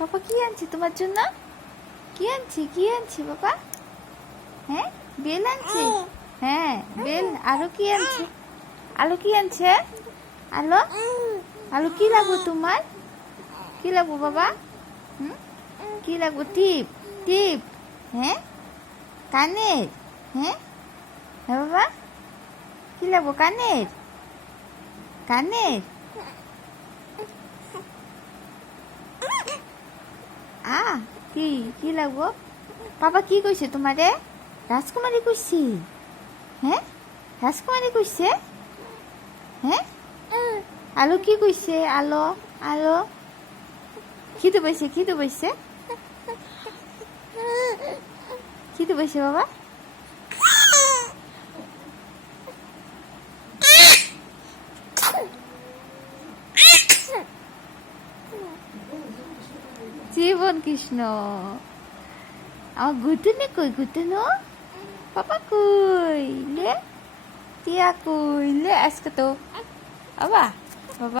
পাপা কি আনছি তোমার জন্য? কি আনছি বাবা? হ্যাঁ, বেল আনছি। হ্যাঁ, বেল। আরো কি আনছে? আলো কি আনছে? আলো আলো কি লাগবো তোমার? কি লাগবো বাবা? হুম, কি লাগবো? টিপ টিপ। হ্যাঁ, কানের। হ্যাঁ, হ্যাঁ বাবা, কি লাগবো? কানের কানের। আ কি কি লাগবো? বাবা কি কইছে তোমারে? রাজকুমারী কইছি। হ্যাঁ, রাজকুমারী কইছে। হ্যাঁ, আলো কি কইছে? আলো আলো খিদে পাইছে খিদে পাইছে বাবা। জীবন কৃষ্ণ আমার গুতুনে কই? গুতুনো পাপা কই লে? টিয়া কই লে? আজকে তো বাবা